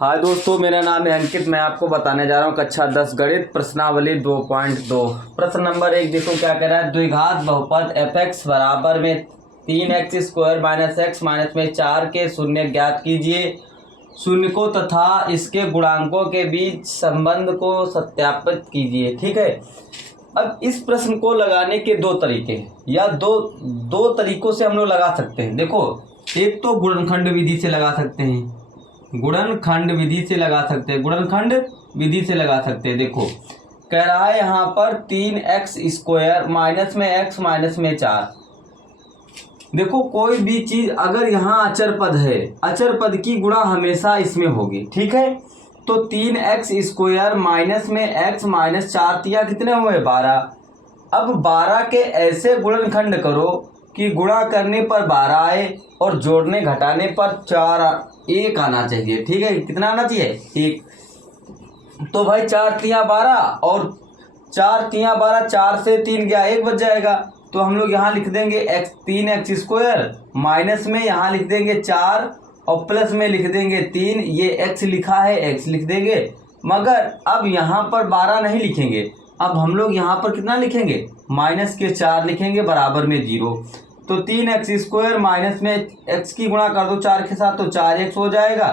हाय दोस्तों, मेरा नाम है अंकित। मैं आपको बताने जा रहा हूँ कक्षा 10 गणित प्रश्नावली 2.2। प्रश्न नंबर 1 देखो क्या कह रहा है। द्विघात बहुपद f(x) बराबर में 3x² माइनस x माइनस में 4 के शून्य ज्ञात कीजिए। शून्य को तथा इसके गुणांकों के बीच संबंध को सत्यापित कीजिए। ठीक है, अब इस प्रश्न को लगाने के दो तरीके हैं, या दो तरीकों से हम लोग लगा सकते हैं। देखो, एक तो गुणनखंड विधि से लगा सकते हैं, गुणनखंड विधि से लगा सकते हैं, गुणनखंड विधि से लगा सकते हैं। देखो कह रहा है यहाँ पर 3x² माइनस में x माइनस में 4। देखो कोई भी चीज अगर यहाँ अचर पद है, अचर पद की गुणा हमेशा इसमें होगी। ठीक है, तो 3x² माइनस में x माइनस 4 तिया कितने हुए 12। अब 12 के ऐसे गुणनखंड करो कि गुणा करने पर 12 आए और जोड़ने घटाने पर 1 आना चाहिए। ठीक है, कितना आना चाहिए 1। तो भाई 4 तिया 12 और 4 तिया 12, 4 से 3 गया 1 बच जाएगा। तो हम लोग यहाँ लिख देंगे 3x² माइनस में यहाँ लिख देंगे 4 और प्लस में लिख देंगे 3। ये x लिखा है, x लिख देंगे, मगर अब यहाँ पर 12 नहीं लिखेंगे। अब हम लोग यहाँ पर कितना लिखेंगे, माइनस के 4 लिखेंगे बराबर में 0। तो 3x² माइनस में x की गुणा कर दो 4 के साथ तो 4x हो जाएगा,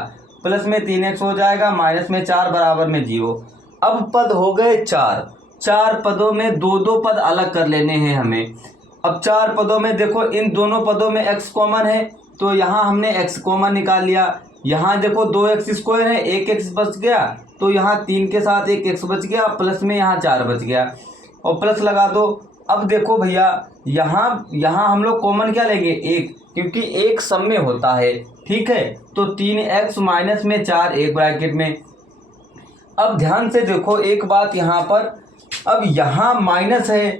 प्लस में 3x हो जाएगा, माइनस में 4 बराबर में 0। अब पद हो गए 4 पदों में दो पद अलग कर लेने हैं हमें। अब 4 पदों में देखो, इन दोनों पदों में x कॉमन है तो यहाँ हमने x कॉमन निकाल लिया। यहाँ देखो 2x² है, 1x बच गया, तो यहाँ 3 के साथ 1x बच गया, प्लस में यहाँ 4 बच गया और प्लस लगा दो। अब देखो भैया, यहाँ हम लोग कॉमन क्या लेंगे 1, क्योंकि 1 सब में होता है। ठीक है, तो 3x माइनस में 4 एक ब्रैकेट में। अब ध्यान से देखो एक बात यहाँ पर, अब यहाँ माइनस है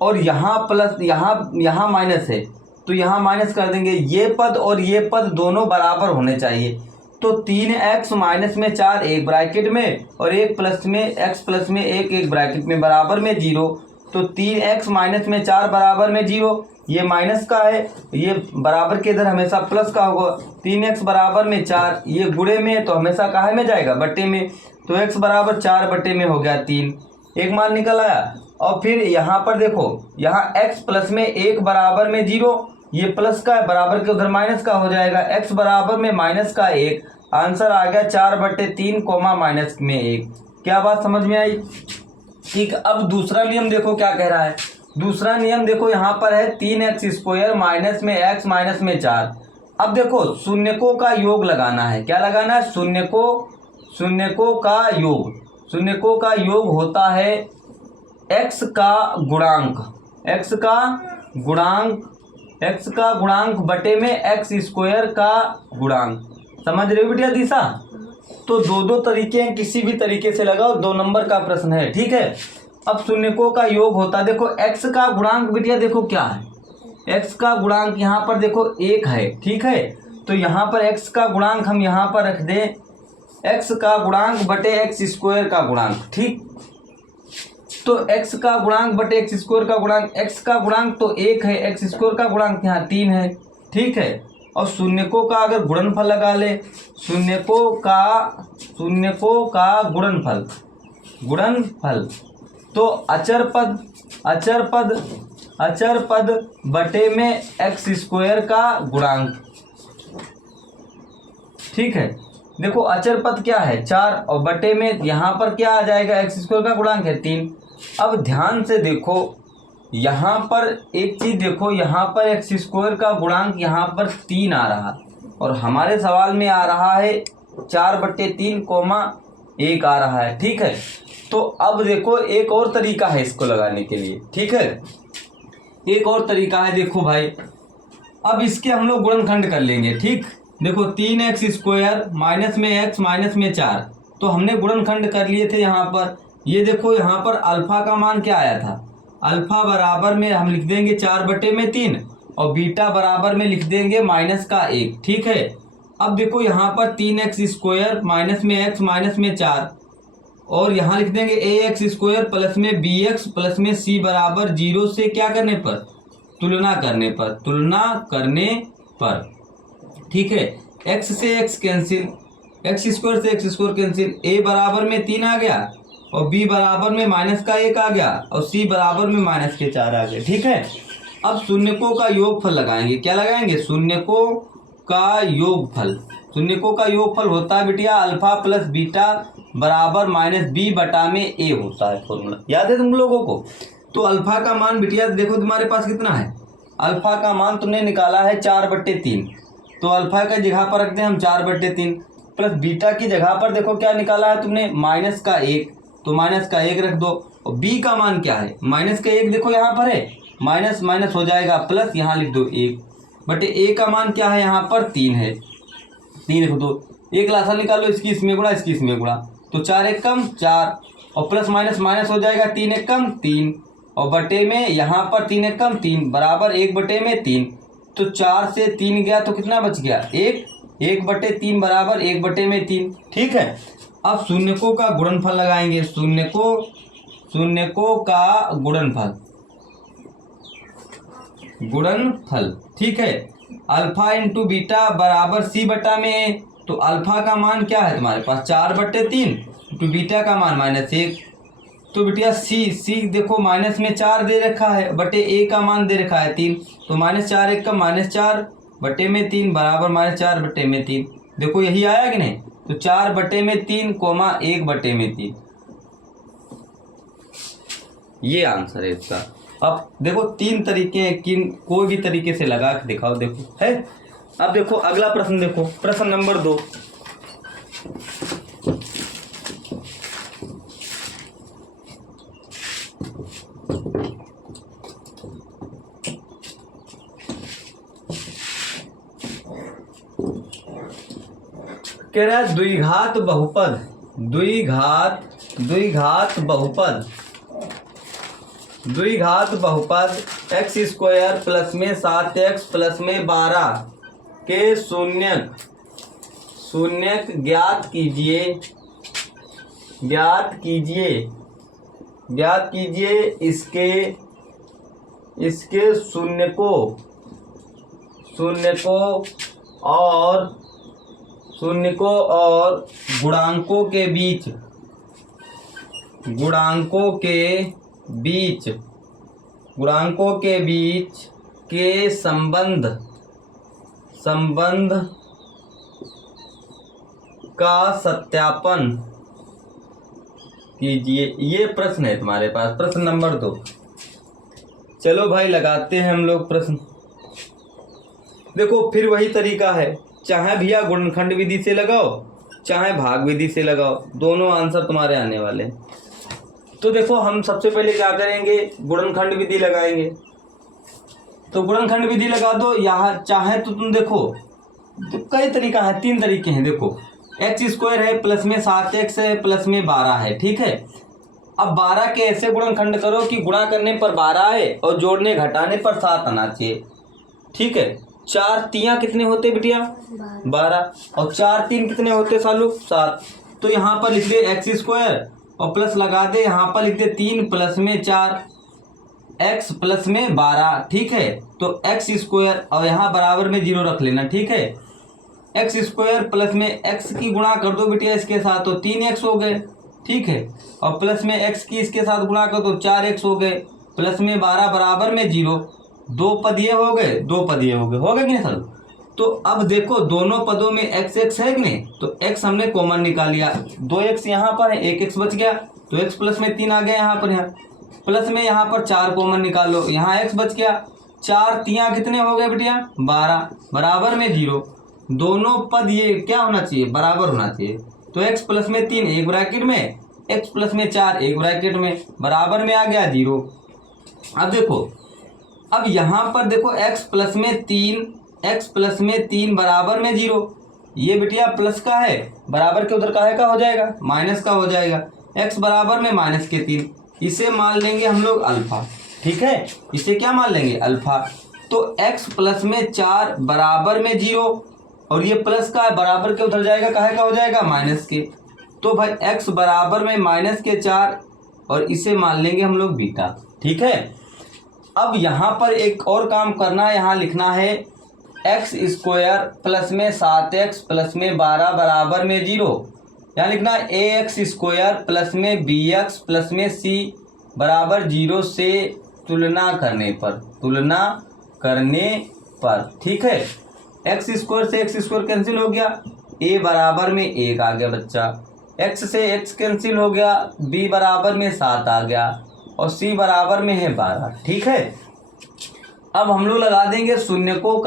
और यहाँ प्लस, यहाँ माइनस है, तो यहाँ माइनस कर देंगे। ये पद और ये पद दोनों बराबर होने चाहिए। तो 3x माइनस में 4 एक ब्रैकेट में और 1 प्लस में x प्लस में 1 एक ब्रैकेट में बराबर में 0। तो 3x माइनस में 4 बराबर में 0। ये माइनस का है, ये बराबर के इधर हमेशा प्लस का होगा। 3x बराबर में 4, ये गुणे में है तो हमेशा काहे में जाएगा, बट्टे में। तो x बराबर 4 बट्टे में हो गया 3, एक मान निकल आया। और फिर यहाँ पर देखो, यहाँ x प्लस में 1 बराबर में 0, ये प्लस का है, बराबर के उधर माइनस का हो जाएगा। x बराबर में माइनस का 1, आंसर आ गया 4/3 कोमा माइनस में 1। क्या बात समझ में आई। ठीक, अब दूसरा नियम देखो क्या कह रहा है। दूसरा नियम देखो यहाँ पर है 3x² माइनस में x माइनस में 4। अब देखो शून्यकों का योग लगाना है। क्या लगाना है, शून्यकों का योग। शून्यकों का योग होता है x का गुणांक बटे में x² का गुणांक। समझ रहे हो बेटिया दिशा। तो दो तरीके हैं, किसी भी तरीके से लगाओ, 2 नंबर का प्रश्न है। ठीक है, अब शून्यकों का योग होता है, देखो x का गुणांक बेटिया देखो क्या है, x का गुणांक यहाँ पर देखो 1 है। ठीक है, तो यहाँ पर x का गुणांक हम यहाँ पर रख दें x का गुणांक बटे x² का गुणांक। ठीक, तो x का गुणांक बटे x² का गुणांक, x का गुणांक तो 1 है, x² का गुणांक यहाँ 3 है। ठीक है, और शून्यकों का अगर गुणनफल लगा ले, शून्यकों का गुणनफल तो अचर पद बटे में x² का गुणांक। ठीक है, देखो अचर पद क्या है 4 और बटे में यहाँ पर क्या आ जाएगा, x² का गुणांक है 3। अब ध्यान से देखो यहाँ पर एक चीज देखो, यहाँ पर x² का गुणांक यहाँ पर 3 आ रहा और हमारे सवाल में आ रहा है 4/3 कोमा 1 आ रहा है। ठीक है, तो अब देखो एक और तरीका है इसको लगाने के लिए। ठीक है, एक और तरीका है, देखो भाई अब इसके हम लोग गुणनखंड कर लेंगे। ठीक, देखो 3x² माइनस में x माइनस में 4, तो हमने गुणनखंड कर लिए थे यहाँ पर। ये देखो यहाँ पर अल्फा का मान क्या आया था, अल्फा बराबर में हम लिख देंगे 4/3 और बीटा बराबर में लिख देंगे माइनस का 1। ठीक है, अब देखो यहाँ पर 3x² माइनस में x माइनस में 4 और यहाँ लिख देंगे ax² प्लस में bx प्लस में c बराबर 0 से क्या करने पर, तुलना करने पर। ठीक है, x से x कैंसिल, एक्स स्क्वायर से एक्स स्क्वायर कैंसिल, ए बराबर में 3 आ गया और बी बराबर में -1 आ गया और सी बराबर में -4 आ गया। ठीक है, अब शून्यकों का योगफल लगाएंगे। क्या लगाएंगे? शून्यकों का योगफल। शून्यकों का योगफल होता है बिटिया अल्फा प्लस बीटा बराबर -b बटा में ए होता है फॉर्मूला, याद है तुम लोगों को? तो अल्फा का मान बिटिया देखो तुम्हारे पास कितना है, अल्फा का मान तुमने निकाला है 4/3, तो अल्फा की जगह पर रखते हैं हम 4/3 प्लस बीटा की जगह पर देखो क्या निकाला है तुमने -1, तो -1 रख दो। और बी का मान क्या है? -1 देखो यहाँ पर है, माइनस माइनस हो जाएगा प्लस, यहाँ लिख दो 1/a का मान क्या है? यहाँ पर 3 है, 3 लिख दो। एक लासा निकालो, इसकी इसमें गुणा, इसकी इसमें गुणा, तो 4 एक कम 4 और प्लस माइनस माइनस हो जाएगा, 3 एक कम 3 और बटे में यहाँ पर 3 एक कम 3 बराबर 1/3। तो 4 से 3 गया तो कितना बच गया? 1/3 बराबर 1/3। ठीक है, अब शून्यकों का गुणनफल लगाएंगे। शून्यकों का गुणनफल। ठीक है, अल्फा इंटू बीटा बराबर सी बटा में ए, तो अल्फा का मान क्या है तुम्हारे पास? 4/3 इंटू बीटा का मान -1, तो बिटिया सी देखो माइनस में 4 दे रखा है बटे ए का मान दे रखा है 3, तो -4 एक का -4/3 बराबर -4/3। देखो यही आया कि नहीं? तो 4/3 कोमा 1/3, ये आंसर है इसका। अब देखो 3 तरीके हैं, कोई भी तरीके से लगा के दिखाओ, देखो है। अब देखो अगला प्रश्न, देखो प्रश्न नंबर 2। कह रहा है द्विघात बहुपद x² प्लस में 7x प्लस में 12 के शून्यक ज्ञात कीजिए इसके शून्यकों और गुणांकों के बीच के संबंध का सत्यापन कीजिए। ये प्रश्न है तुम्हारे पास, प्रश्न नंबर 2। चलो भाई लगाते हैं हम लोग प्रश्न। देखो फिर वही तरीका है, चाहे भैया गुणनखंड विधि से लगाओ चाहे भाग विधि से लगाओ, दोनों आंसर तुम्हारे आने वाले हैं। तो देखो हम सबसे पहले क्या करेंगे, गुणनखंड विधि लगाएंगे। तो गुणनखंड विधि लगा दो। यहाँ चाहे तो तुम देखो तो कई तरीका है, 3 तरीके हैं। देखो x² है प्लस में 7x है प्लस में 12 है। ठीक है, अब 12 के ऐसे गुणनखंड करो कि गुणा करने पर 12 आए और जोड़ने घटाने पर 7 आना चाहिए। ठीक है, 4 तियां कितने होते बेटिया? 12 और 4 3 कितने होते सालू? 7। तो यहाँ पर लिख दे x² और प्लस लगा दे, यहाँ पर लिख दे 3 प्लस में 4 x प्लस में 12। ठीक है, तो x² और यहाँ बराबर में 0 रख लेना। ठीक है, x² प्लस में x की गुणा कर दो बेटिया इसके साथ, तो 3x हो गए। ठीक है, और प्लस में x की इसके साथ गुणा कर दो 4x हो गए, प्लस में 12 बराबर में 0। 2 पद ये हो गए, 2 पद ये हो गए कि नहीं सर? तो अब देखो दोनों पदों में x है कि नहीं, तो x हमने कॉमन निकाल लिया, 2x यहाँ पर है, 1x बच गया, तो x प्लस में 3 आ गया यहाँ पर। यहाँ प्लस में यहाँ पर 4 कॉमन निकाल लो, यहाँ x बच गया। 4 तियां कितने हो गए बेटिया? 12 बराबर में 0। दोनों पद ये क्या होना चाहिए? बराबर होना चाहिए। तो x प्लस में 3 एक ब्रैकेट में, x प्लस में 4 एक ब्रैकेट में, बराबर में आ गया 0। अब देखो, अब यहाँ पर देखो x प्लस में 3 बराबर में 0। ये बिटिया प्लस का है, बराबर के उधर का हो जाएगा, माइनस का हो जाएगा। x बराबर में -3, इसे मान लेंगे हम लोग अल्फा। ठीक है, इसे क्या मान लेंगे? अल्फा। तो x प्लस में 4 बराबर में 0 और ये प्लस का है, बराबर के उधर जाएगा, का हो जाएगा माइनस के। तो भाई x बराबर में -4 और इसे मान लेंगे हम लोग बीटा। ठीक है, अब यहाँ पर एक और काम करना है, यहाँ लिखना है एक्स स्क्वायर प्लस में 7x प्लस में 12 बराबर में 0। यहाँ लिखना है ए एक्स स्क्वायर प्लस में बी एक्स प्लस में सी बराबर 0 से तुलना करने पर ठीक है। एक्स स्क्वायर से एक्स स्क्वायर कैंसिल हो गया, ए बराबर में 1 आ गया बच्चा, एक्स से एक्स कैंसिल हो गया, बी बराबर में 7 आ गया और सी बराबर में है 12। ठीक है, अब हम लोग लगा देंगे शून्यकों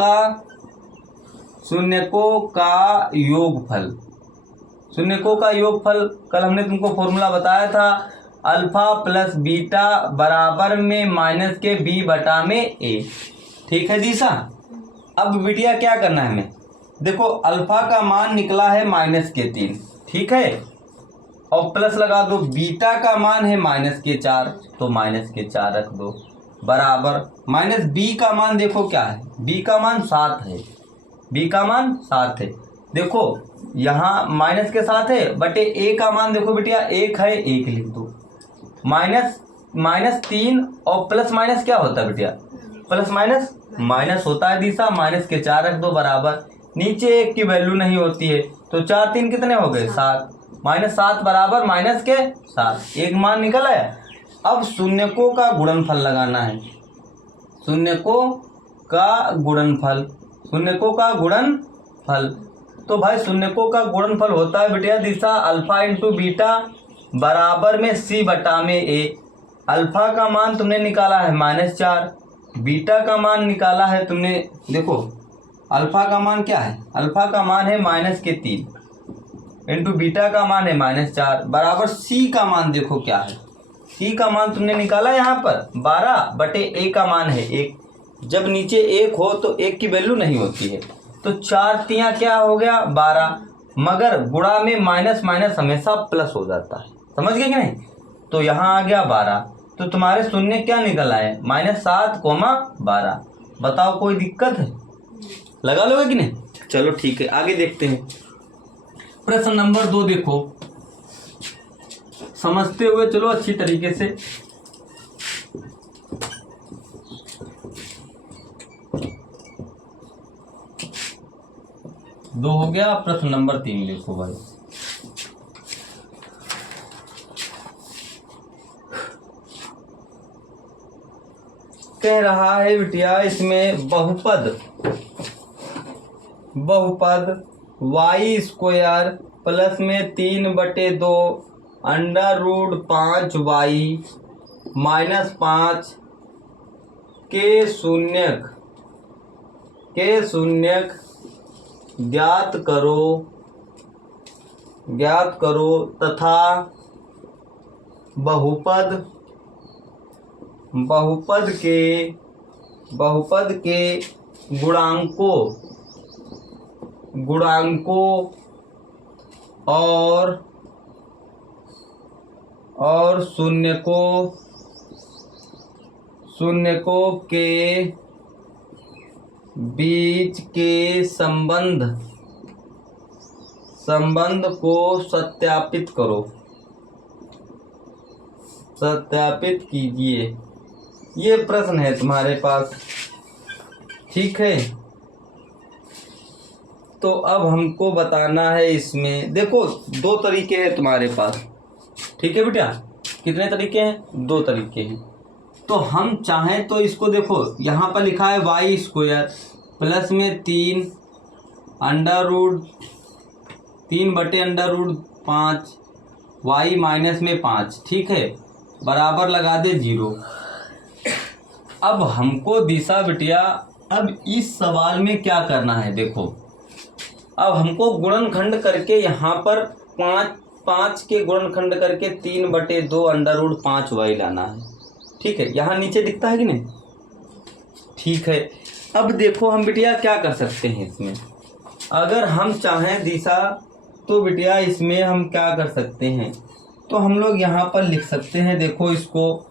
का योगफल। शून्यकों का योगफल कल हमने तुमको फॉर्मूला बताया था, अल्फा प्लस बीटा बराबर में माइनस के बी बटा में ए। ठीक है दिशा, अब बिटिया क्या करना है हमें, देखो अल्फा का मान निकला है -3, ठीक है, और प्लस लगा दो, बीटा का मान है -4 तो -4 रख दो बराबर माइनस बी का मान देखो क्या है, बी का मान 7 है, बी का मान 7 है। देखो यहाँ माइनस के साथ है बटे ए का मान देखो बेटिया 1 है, 1 लिख दो, -3 और प्लस माइनस क्या होता है बेटिया, प्लस माइनस होता है दिशा, -4 रख दो बराबर, नीचे 1 की वैल्यू नहीं होती है तो 4 3 कितने हो गए 7, -7 बराबर -7, एक मान निकल आया। अब शून्यकों का गुणनफल लगाना है, शून्यकों का गुणनफल, तो भाई शून्यकों का गुणनफल होता है बेटिया दिशा अल्फा इंटू बीटा बराबर में सी बटा में ए। अल्फा का मान तुमने निकाला है -4, बीटा का मान निकाला है तुमने, देखो अल्फा का मान क्या है, अल्फा का मान है -3 इंटू बीटा का मान है -4 बराबर सी का मान देखो क्या है, सी का मान तुमने निकाला यहाँ पर 12 बटे ए का मान है 1, जब नीचे 1 हो तो 1 की वैल्यू नहीं होती है, तो 4 तियाँ क्या हो गया 12, मगर गुणा में माइनस हमेशा प्लस हो जाता है, समझ गए कि नहीं, तो यहाँ आ गया 12, तो तुम्हारे शून्य क्या निकल आए -7, 12। बताओ कोई दिक्कत है, लगा लोगे कि नहीं, चलो ठीक है आगे देखते हैं। प्रश्न नंबर 2 देखो, समझते हुए चलो अच्छी तरीके से। दो हो गया, प्रश्न नंबर 3 लिखो भाई। कह रहा है बिटिया इसमें बहुपद वाई स्क्वायर प्लस में 3/2 √5y -5 के शून्यक ज्ञात करो तथा बहुपद के गुणांकों और शून्यकों के बीच के संबंध को सत्यापित कीजिए। ये प्रश्न है तुम्हारे पास, ठीक है, तो अब हमको बताना है इसमें, देखो 2 तरीके हैं तुम्हारे पास, ठीक है बेटा, कितने तरीके हैं, 2 तरीके हैं। तो हम चाहें तो इसको देखो यहाँ पर लिखा है वाई स्क्वायर प्लस में 3/5 वाई माइनस में 5, ठीक है, बराबर लगा दे 0। अब हमको दिशा बिटिया, अब इस सवाल में क्या करना है, देखो अब हमको गुणनखंड करके यहाँ पर 5 के गुणनखंड करके 3/2 √5y लाना है, ठीक है, यहाँ नीचे दिखता है कि नहीं, ठीक है। अब देखो हम बिटिया क्या कर सकते हैं इसमें, अगर हम चाहें दिशा तो बिटिया इसमें हम क्या कर सकते हैं, तो हम लोग यहाँ पर लिख सकते हैं, देखो इसको,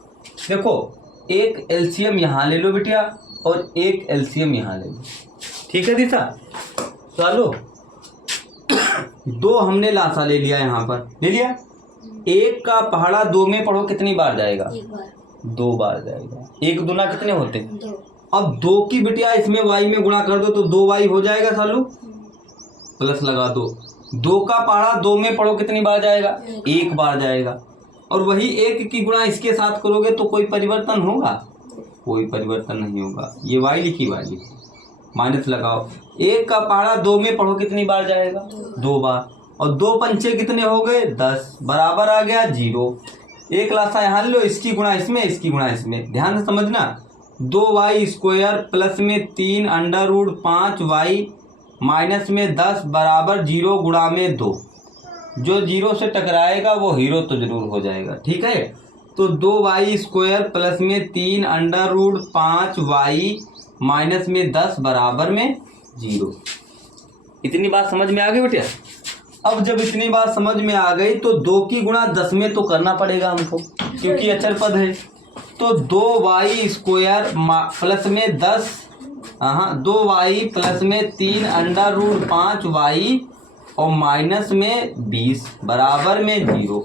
देखो एक एलसीएम यहाँ ले लो बिटिया और एक एलसीएम यहाँ ले लो, ठीक है दिशा, चलो 2 हमने लासा ले लिया, यहाँ पर ले लिया, 1 का पहाड़ा 2 में पढ़ो कितनी बार जाएगा, 2 बार जाएगा, 1 दूना कितने होते हैं अब 2 की बिटिया इसमें y में गुणा कर दो तो 2y हो जाएगा सालू, प्लस लगा दो। 2 का पहाड़ा 2 में पढ़ो कितनी बार जाएगा, 1 बार जाएगा। और वही 1 की गुणा इसके साथ करोगे तो कोई परिवर्तन होगा, कोई परिवर्तन नहीं होगा। ये y लिखी, y लिखी, माइनस लगाओ। 1 का पहाड़ा 2 में पढ़ो कितनी बार जाएगा, 2 बार। और 2 पंचे कितने हो गए, 10, बराबर आ गया 0। एक लासा यहाँ लो, इसकी गुणा इसमें, इसकी गुणा इसमें, ध्यान से समझना। 2y² प्लस में 3 अंडर रूट 5y माइनस में 10 बराबर 0 गुणा में 2। जो 0 से टकराएगा वो हीरो तो जरूर हो जाएगा, ठीक है। तो 2y² प्लस में 3 अंडर रूट 5y माइनस में 10 बराबर में 0। इतनी बात समझ में आ गई बेटिया। अब जब इतनी बात समझ में आ गई तो 2 की गुणा 10 में तो करना पड़ेगा हमको, क्योंकि अचर पद है। तो 2y² प्लस में 10, हाँ 2y प्लस में 3 अंडर रूट 5y और माइनस में 20 बराबर में 0।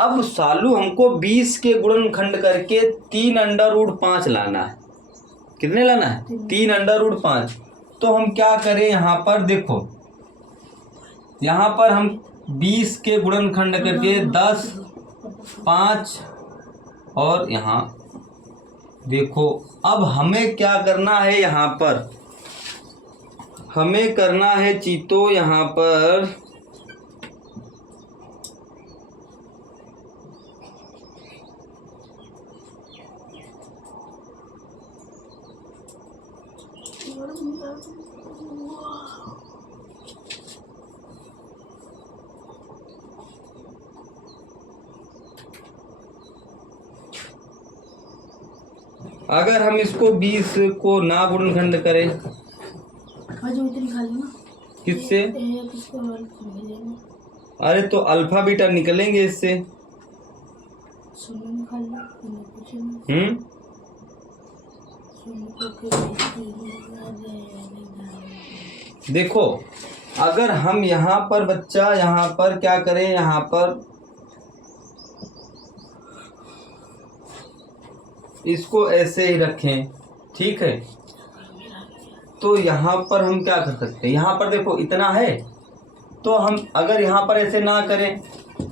अब सालू हमको 20 के गुणनखंड करके 3 अंडर रूट 5 लाना है। कितने लाना है, 3 अंडर रूट 5। तो हम क्या करें, यहाँ पर देखो, यहाँ पर हम 20 के गुणनखंड करके 10, 5 और यहाँ देखो। अब हमें क्या करना है, यहाँ पर हमें करना है चीतो, यहाँ पर अगर हम इसको 20 को ना गुणनखंड करें किससे, अरे तो अल्फा बीटा निकलेंगे इससे। देखो अगर हम यहाँ पर बच्चा, यहाँ पर क्या करें, यहाँ पर इसको ऐसे ही रखें, ठीक है। तो यहाँ पर हम क्या कर सकते हैं, यहाँ पर देखो इतना है, तो हम अगर यहाँ पर ऐसे ना करें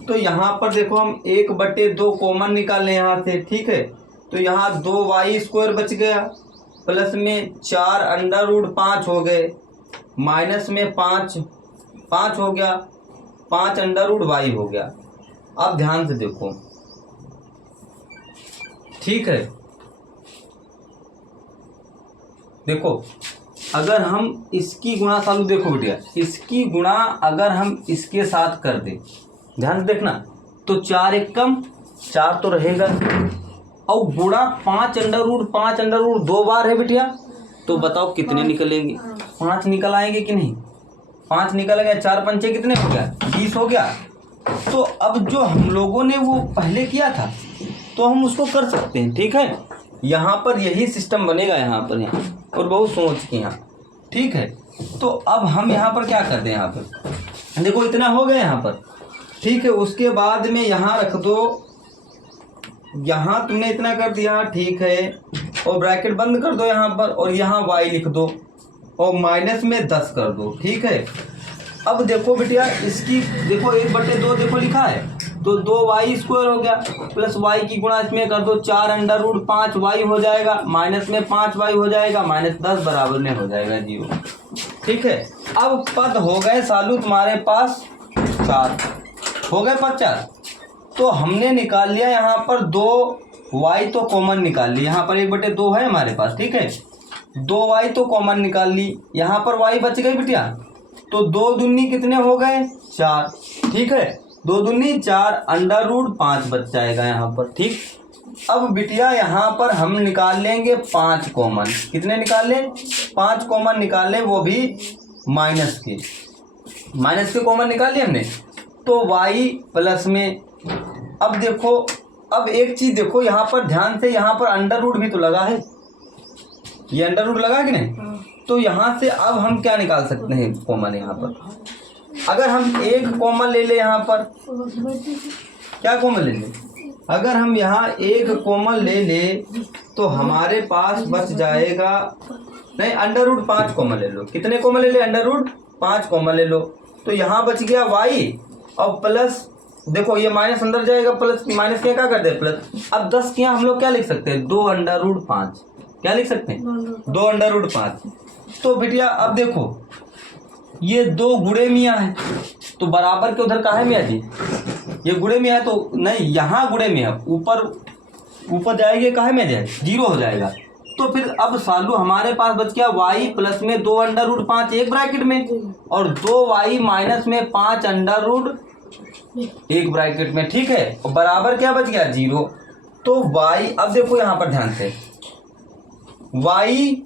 तो यहाँ पर देखो हम 1/2 कॉमन निकाल लें यहाँ से, ठीक है। तो यहाँ 2y² बच गया, प्लस में 4 अंडर रूट 5 हो गए, माइनस में 5 हो गया, 5 अंडर रूट y हो गया। अब ध्यान से देखो, ठीक है। देखो अगर हम इसकी गुणा सालू, देखो बेटिया, इसकी गुणा अगर हम इसके साथ कर दें, ध्यान से देखना, तो 4 एक कम 4 तो रहेगा, और गुणा 5 अंडर रूट 2 बार है बेटिया। तो बताओ कितने निकलेंगे, 5 निकल आएंगे कि नहीं, 5 निकल गया, 4 पंचे कितने हो गया, 20 हो गया। तो अब जो हम लोगों ने वो पहले किया था तो हम उसको कर सकते हैं, ठीक है। यहाँ पर यही सिस्टम बनेगा, यहाँ और बहुत सोच के यहाँ, ठीक है। तो अब हम यहाँ पर क्या करते हैं, यहाँ पर देखो इतना हो गया यहाँ पर, ठीक है। उसके बाद में यहाँ रख दो, यहाँ तुमने इतना कर दिया, ठीक है, और ब्रैकेट बंद कर दो यहाँ पर, और यहाँ y लिख दो और माइनस में 10 कर दो, ठीक है। अब देखो बेटिया, इसकी देखो 1/2 देखो लिखा है, तो 2y² हो गया, प्लस y की गुणा इसमें कर दो, 4 अंडर रूट 5y हो जाएगा, माइनस में 5y हो जाएगा, माइनस 10 बराबर में हो जाएगा 0, ठीक है। अब पद हो गए सालू तुम्हारे पास 4 हो गए, पद 4। तो हमने निकाल लिया यहाँ पर 2y तो कॉमन निकाल ली, यहाँ पर 1/2 है हमारे पास, ठीक है। 2y तो कॉमन निकाल ली, यहाँ पर y बच गई बिटिया, तो 2 दूनी कितने हो गए 4, ठीक है। 2 दूनी 4 अंडर रूट 5 बच जाएगा यहाँ पर, ठीक। अब बिटिया यहाँ पर हम निकाल लेंगे 5 कॉमन, कितने निकाल लें 5 कॉमन निकाल लें, वो भी माइनस के कॉमन निकाल लिए हमने। तो y प्लस में, अब देखो, अब एक चीज देखो यहाँ पर ध्यान से, यहाँ पर अंडर रूट भी तो लगा है, ये अंडर रूट लगा कि नहीं। तो यहाँ से अब हम क्या निकाल सकते हैं कॉमन, यहाँ पर अगर हम एक कॉमन ले ले, यहाँ पर क्या कॉमन ले ले, अगर हम यहाँ एक कॉमन ले ले तो हमारे पास बच जाएगा, नहीं अंडर रूट 5 कॉमन ले लो। कितने कॉमन ले ले? अंडर रूट 5 कॉमन ले लो। तो यहाँ बच गया y और प्लस, देखो ये माइनस अंदर जाएगा, प्लस माइनस क्या कर दे प्लस। अब 10 के यहाँ हम लोग क्या लिख सकते हैं? 2 अंडर रूट 5। क्या लिख सकते हैं? 2 अंडर रूट 5। तो बेटिया अब देखो ये 2 गुणे मियाँ है तो बराबर के उधर कहाँ है मियाँ जी? ये गुणे में है तो नहीं, यहाँ गुणे में है, ऊपर जाएगी कहाँ में जाए? 0 हो जाएगा। तो फिर अब सालू हमारे पास बच गया y प्लस में 2 अंडर रूट 5 एक ब्रैकेट में, और 2y माइनस में 5 अंडर रूट एक ब्रैकेट में, ठीक है। और बराबर क्या बच गया? 0। तो y, अब देखो यहाँ पर ध्यान से, y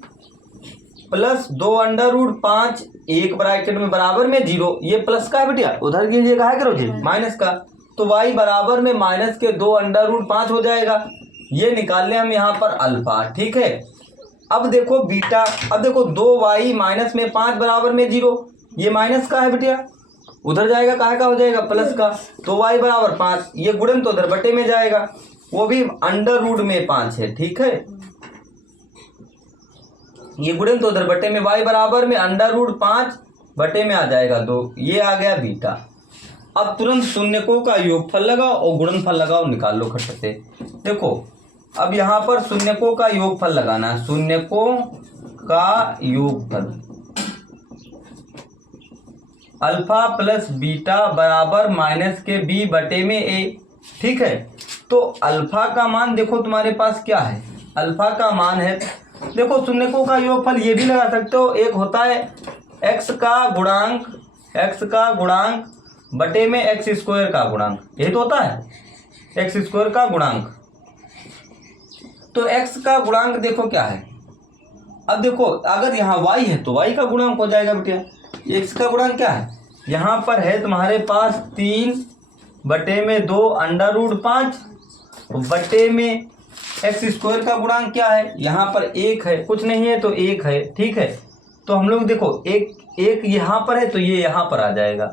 प्लस 2 अंडर रूट 5 एक ब्रैकेट में बराबर में 0। ये प्लस का है बेटिया, उधर कीजिए कहा करो जी माइनस का। तो y बराबर में माइनस के 2 अंडर रूट 5 हो जाएगा। ये निकाल लें हम यहाँ पर अल्फा, ठीक है। अब देखो बीटा, अब देखो 2y माइनस में 5 बराबर में 0, ये माइनस का है बेटिया, उधर जाएगा काहे का हो जाएगा? प्लस का। तो y बराबर 5, ये गुणन तो उधर बटे में जाएगा, वो भी अंडर रूट में 5 है, ठीक है। ये गुणन तो उधर बटे में, y बराबर में अंडर रूट 5 बटे में आ जाएगा 2, ये आ गया बीटा। अब तुरंत शून्यकों का योगफल लगाओ और गुणनफल लगाओ, निकाल लो खट से। देखो अब यहाँ पर शून्यकों का योगफल लगाना है, शून्यकों का योगफल अल्फा प्लस बीटा बराबर माइनस के बी बटे में ए, ठीक है। तो अल्फा का मान देखो तुम्हारे पास क्या है? अल्फा का मान है, देखो शून्यकों का योगफल ये भी लगा सकते हो, एक होता है x का गुणांक बटे में x स्क्वायर का गुणांक, यही तो होता है x स्क्वायर का गुणांक। तो x का गुणांक देखो क्या है? अब देखो अगर यहाँ y है तो y का गुणांक हो जाएगा बेटिया। x का गुणांक क्या है? यहाँ पर है तुम्हारे पास 3 बटे में 2 अंडर रूट 5 बटे में एक्स स्क्वायर का गुणांक क्या है? यहाँ पर 1 है, कुछ नहीं है तो 1 है, ठीक है। तो हम लोग देखो एक यहाँ पर है तो ये यहाँ पर आ जाएगा,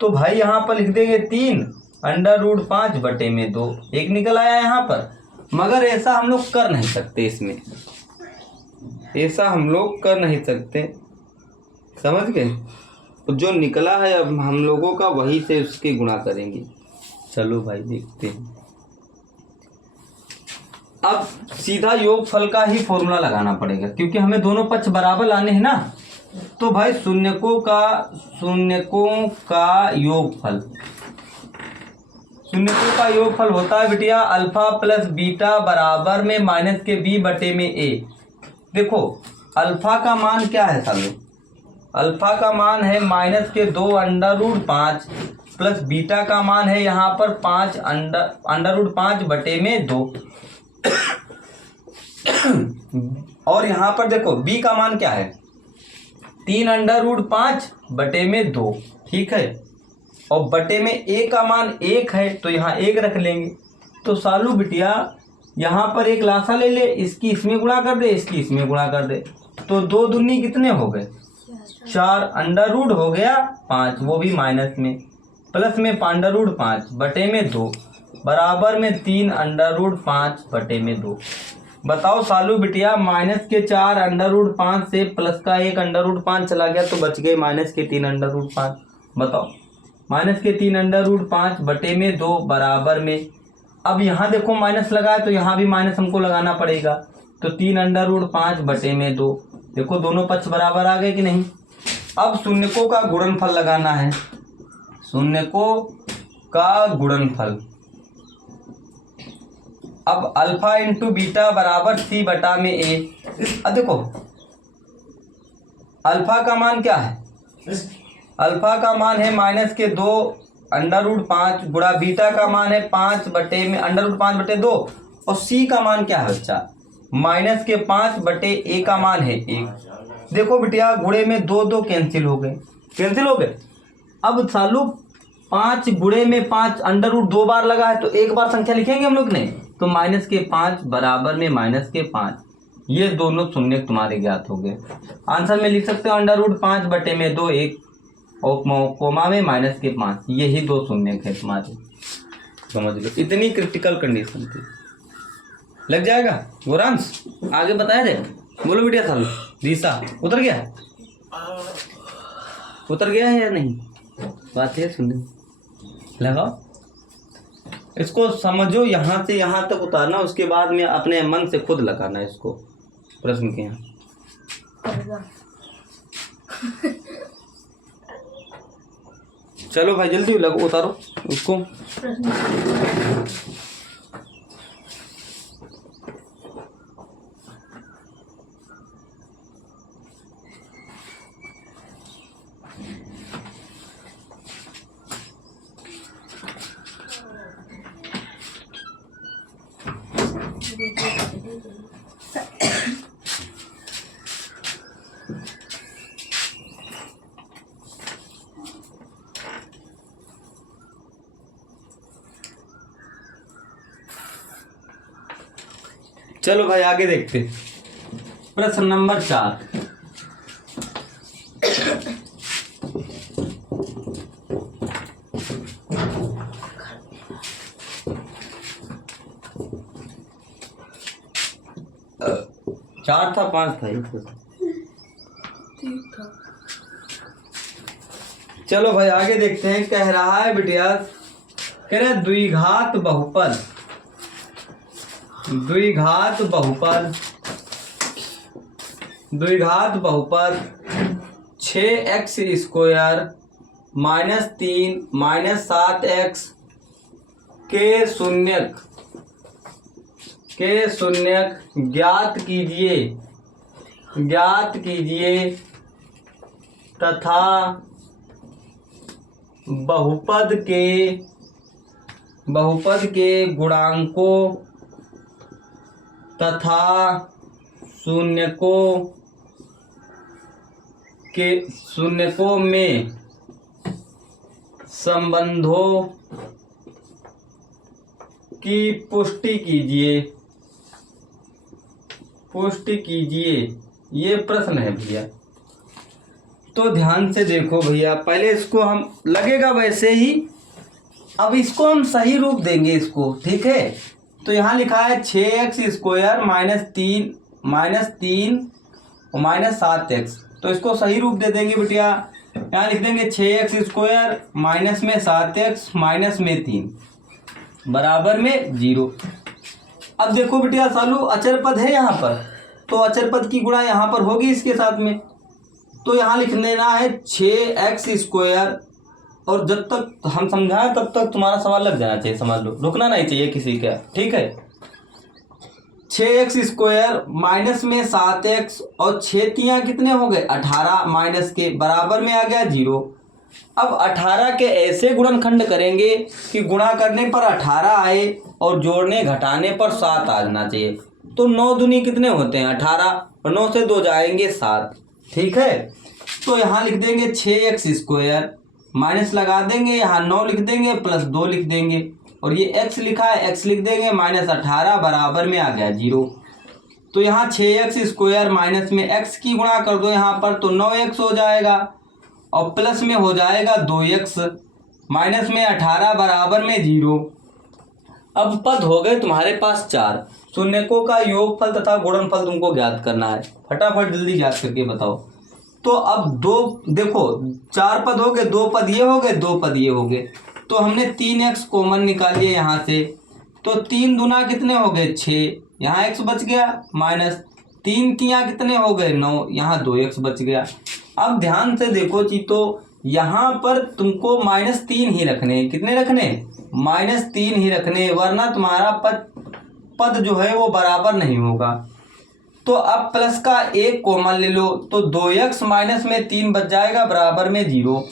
तो भाई यहाँ पर लिख देंगे 3 अंडर रूट 5 बटे में 2, 1 निकल आया यहाँ पर। मगर ऐसा हम लोग कर नहीं सकते, इसमें ऐसा हम लोग कर नहीं सकते, समझ गए? तो जो निकला है अब हम लोगों का वही से उसके गुणा करेंगे। चलो भाई देखते हैं। अब सीधा योगफल का ही फॉर्मूला लगाना पड़ेगा क्योंकि हमें दोनों पक्ष बराबर लाने हैं ना। तो भाई शून्यकों का योगफल होता है बिटिया अल्फा प्लस बीटा बराबर में माइनस के बी बटे में ए। देखो अल्फा का मान क्या है सालों? अल्फा का मान है माइनस के 2 अंडर रूट 5 प्लस बीटा का मान है यहाँ पर 5 अंडर रूट 5 बटे में 2 और यहाँ पर देखो b का मान क्या है? 3 अंडर रूट 5 बटे में 2, ठीक है। और बटे में a का मान 1 है तो यहाँ 1 रख लेंगे। तो सालू बिटिया यहाँ पर एक लासा ले ले, इसकी इसमें गुणा कर दे, इसकी इसमें गुणा कर दे, तो 2 दूनी कितने हो गए? 4 अंडर रूट हो गया 5, वो भी माइनस में, प्लस में अंडर रूट 5 बटे में 2 बराबर में 3 अंडर रूट 5 बटे में 2। बताओ सालू बिटिया माइनस के 4 अंडर रूट 5 से प्लस का 1 अंडर रूट 5 चला गया तो बच गए माइनस के 3 अंडर रूट 5। बताओ माइनस के 3 अंडर रूट 5 बटे में 2 बराबर में, अब यहाँ देखो माइनस लगा है तो यहाँ भी माइनस हमको लगाना पड़ेगा, तो 3 अंडर रूट 5 बटे में 2। देखो दोनों पक्ष बराबर आ गए कि नहीं। अब शून्यकों का गुणनफल लगाना है, शून्यकों का गुणनफल। अब अल्फा इंटू बीटा बराबर सी बटा में ए। अब देखो अल्फा का मान क्या है? अल्फा का मान है माइनस के 2 अंडर रूट 5 गुणा बीटा का मान है 5 बटे में अंडर रूट 5 बटे 2 और सी का मान क्या है बच्चा? माइनस के 5 बटे ए का मान है 1। देखो बिटिया गुणे में 2 2 कैंसिल हो गए। अब सालू 5 गुणे में 5 अंडर रूट 2 बार लगा है तो एक बार संख्या लिखेंगे हम लोग नहीं, तो माइनस के 5 बराबर में माइनस के 5, ये दोनों शून्य तुम्हारे ज्ञात हो गए। आंसर में लिख सकते हो अंडर रूट 5 बटे में 2 1 और कोमा में माइनस के 5, यही 2 शून्य है तुम्हारे। समझ लो इतनी क्रिटिकल कंडीशन थी। लग जाएगा गोरांश, आगे बताया जाए। बोलो बेटिया साल दिशा उतर गया है या नहीं, बात है सुन लगाओ इसको, समझो यहाँ से यहाँ तक उतारना, उसके बाद में अपने मन से खुद लगाना इसको प्रश्न के यहाँ। चलो भाई जल्दी लगो, उतारो उसको। चलो भाई आगे देखते, प्रश्न नंबर 4। चार था 5 था, चलो भाई आगे देखते हैं। कह रहा है बिटिया, कह रहा है द्विघात बहुपद 6x² -3 -7x के शून्यक ज्ञात कीजिए तथा बहुपद के गुणांकों तथा शून्यकों में संबंधों की पुष्टि कीजिए। ये प्रश्न है भैया, तो ध्यान से देखो भैया। पहले इसको हम लगेगा वैसे ही, अब इसको हम सही रूप देंगे इसको, ठीक है। तो यहाँ लिखा है 6x² -3 और -7x, तो इसको सही रूप दे देंगे बिटिया। यहाँ लिख देंगे 6x² माइनस में 7x माइनस में 3 बराबर में 0। अब देखो बिटिया सालू अचर पद है यहाँ पर, तो अचर पद की गुणा यहाँ पर होगी इसके साथ में, तो यहाँ लिख देना है 6x²। और जब तक हम समझाएं तब तक तुम्हारा सवाल लग जाना चाहिए, समझ लो, रुकना नहीं चाहिए किसी का, ठीक है। 6x² माइनस में 7x और 6 तियाँ कितने हो गए 18 माइनस के बराबर में आ गया 0। अब 18 के ऐसे गुणनखंड करेंगे कि गुणा करने पर 18 आए और जोड़ने घटाने पर 7 आ जाना चाहिए। तो 9 दूनी कितने होते हैं 18, और 9 से 2 जाएंगे 7, ठीक है। तो यहाँ लिख देंगे 6x² माइनस लगा देंगे, यहाँ 9 लिख देंगे प्लस 2 लिख देंगे, और ये x लिखा है x लिख देंगे माइनस 18 बराबर में आ गया 0। तो यहाँ 6x² माइनस में x की गुणा कर दो यहाँ पर, तो 9x हो जाएगा, और प्लस में हो जाएगा 2x माइनस में 18 बराबर में 0। अब पद हो गए तुम्हारे पास 4, शून्यकों का योगफल तथा गुणनफल तुमको ज्ञात करना है। फटाफट जल्दी ज्ञात करके बताओ। तो अब 2 देखो 4 पद हो गए, 2 पद ये हो गए, 2 पद ये हो गए, तो हमने 3x कॉमन निकाल लिया यहाँ से, तो 3 दूना कितने हो गए 6, यहाँ x बच गया, माइनस 3 तियाँ कितने हो गए 9, यहाँ 2x बच गया। अब ध्यान से देखो चीतो, यहाँ पर तुमको -3 ही रखने, कितने रखने -3 ही रखने, वरना तुम्हारा पद जो है वो बराबर नहीं होगा। तो अब प्लस का 1 कॉमन ले लो, तो 2x माइनस में 3 बच जाएगा बराबर में 0।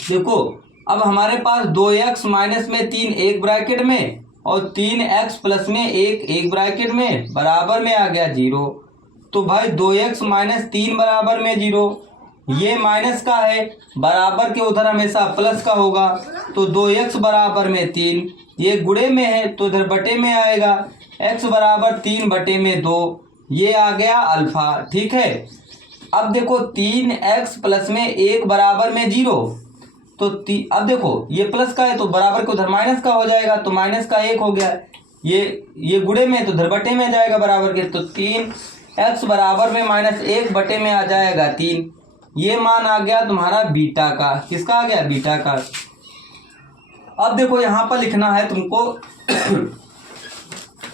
देखो अब हमारे पास 2x माइनस में 3 एक ब्रैकेट में, और 3x प्लस में 1 एक ब्रैकेट में बराबर में आ गया 0। तो भाई 2x माइनस 3 बराबर में 0, ये माइनस का है, बराबर के उधर हमेशा प्लस का होगा, तो 2x बराबर में 3, ये गुणे में है तो इधर बटे में आएगा, x बराबर 3 बटे में 2, ये आ गया अल्फा, ठीक है। अब देखो 3x प्लस में 1 बराबर में 0, तो अब देखो ये प्लस का है तो बराबर को उधर माइनस का हो जाएगा, तो माइनस का 1 हो गया। ये गुणे में तो उधर बटे में जाएगा बराबर के, तो 3x बराबर में -1 बटे में आ जाएगा 3। ये मान आ गया तुम्हारा बीटा का। किसका आ गया? बीटा का। अब देखो यहाँ पर लिखना है तुमको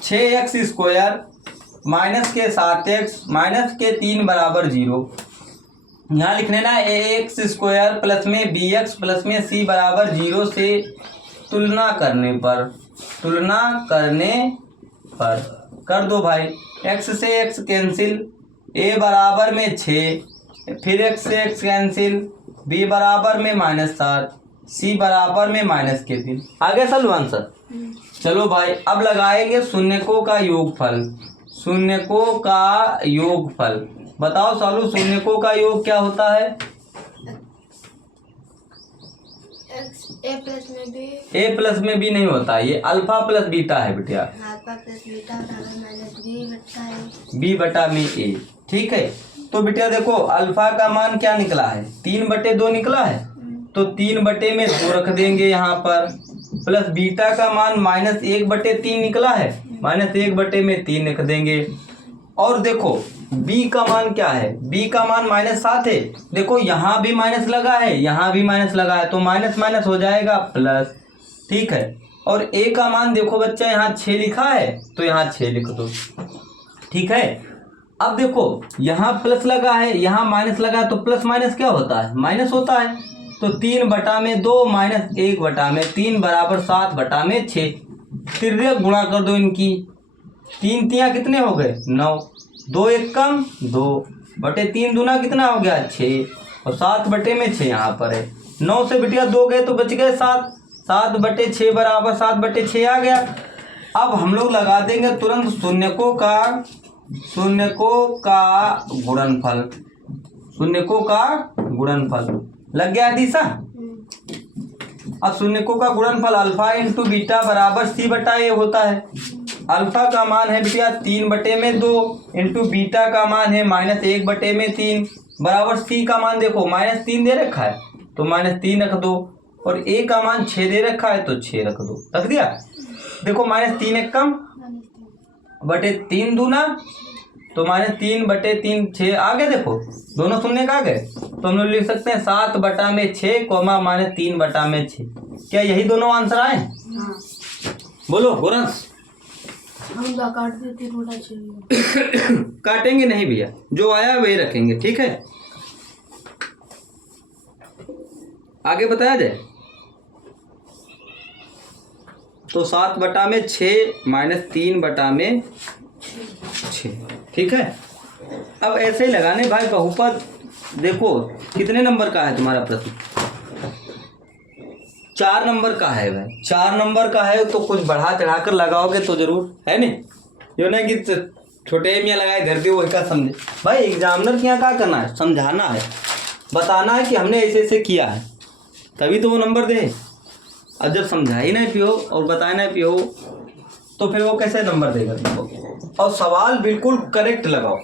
6x² माइनस के 7x माइनस के 3 बराबर 0। यहाँ लिखने ना ax² प्लस में bx प्लस में c बराबर 0 से तुलना करने पर कर दो भाई। x से x कैंसिल, a बराबर में 6, फिर x से x कैंसिल, b बराबर में -7, c बराबर में -3। आगे सर आंसर। चलो भाई अब लगाएंगे शून्यकों का योगफल। शून्यकों का योगफल बताओ सालू, शून्यकों का योग क्या होता है? ए प्लस में बी। ए प्लस में बी नहीं होता, ये अल्फा प्लस बीटा है बेटिया। अल्फा प्लस बीटा बराबर -बी बटा ए। बी बटा में ए, ठीक है। तो बेटिया देखो अल्फा का मान क्या निकला है? 3/2 निकला है, तो 3/2 रख देंगे यहाँ पर। प्लस बीटा का मान -1/3 निकला है, -1/3 लिख देंगे। और देखो b का मान क्या है? b का मान -7 है। देखो यहाँ भी माइनस लगा है, यहाँ भी माइनस लगा है, तो माइनस माइनस हो जाएगा प्लस, ठीक है। और a का मान देखो बच्चा यहाँ 6 लिखा है, तो यहाँ 6 लिख दो, ठीक है। अब देखो यहाँ प्लस लगा है, यहाँ माइनस लगा है, तो प्लस माइनस क्या होता है? माइनस होता है। तो 3/2 माइनस 1/3 बराबर 7/6। तिर्यक गुणा कर दो इनकी। 3 तियाँ कितने हो गए? 9। 2 1 कम 2 बटे 3 दूना कितना हो गया? 6, और 7/6 यहाँ पर है। 9 से बिटिया 2 गए तो बच गए 7। 7/6 बराबर 7/6 आ गया। अब हम लोग लगा देंगे तुरंत शून्यकों का गुणनफल। शून्यकों का गुणनफल लग गया दिशा। अब शून्यकों का गुणनफल अल्फा इंटू बीटा बराबर c बटा ए होता है। अल्फा का मान है बेटिया 3/2 इंटू बीटा का मान है -1/3 बराबर c का मान देखो -3 दे रखा है, तो -3 रख दो, और a का मान 6 दे रखा है, तो 6 रख दो। रख दिया। देखो -3 1 कम बटे 3 दूना, तो -3/3 6 आ गए। देखो दोनों शून्य का आ गए, तो हम लोग लिख सकते हैं 7/6 -3/6। क्या यही दोनों आंसर आए? हाँ। बोलो गोरंस। हम काट देते थोड़ा चाहिए। काटेंगे नहीं भैया, जो आया वही रखेंगे, ठीक है। आगे बताया जाए तो 7/6 -3/6, ठीक है। अब ऐसे ही लगाने भाई बहुपद। देखो कितने नंबर का है तुम्हारा प्रश्न? 4 नंबर का है भाई। 4 नंबर का है तो कुछ बढ़ा चढ़ा कर लगाओगे तो जरूर, है नहीं? जो नहीं कि छोटे में लगाए धरती वही का समझे भाई। एग्जामिनर के यहाँ क्या करना है? समझाना है, बताना है कि हमने ऐसे ऐसे किया है, तभी तो वो नंबर दे। अब जब समझा ही नहीं पियो और बताए नहीं पियो, तो फिर वो कैसे नंबर देगा तुमको? और सवाल बिल्कुल करेक्ट लगाओ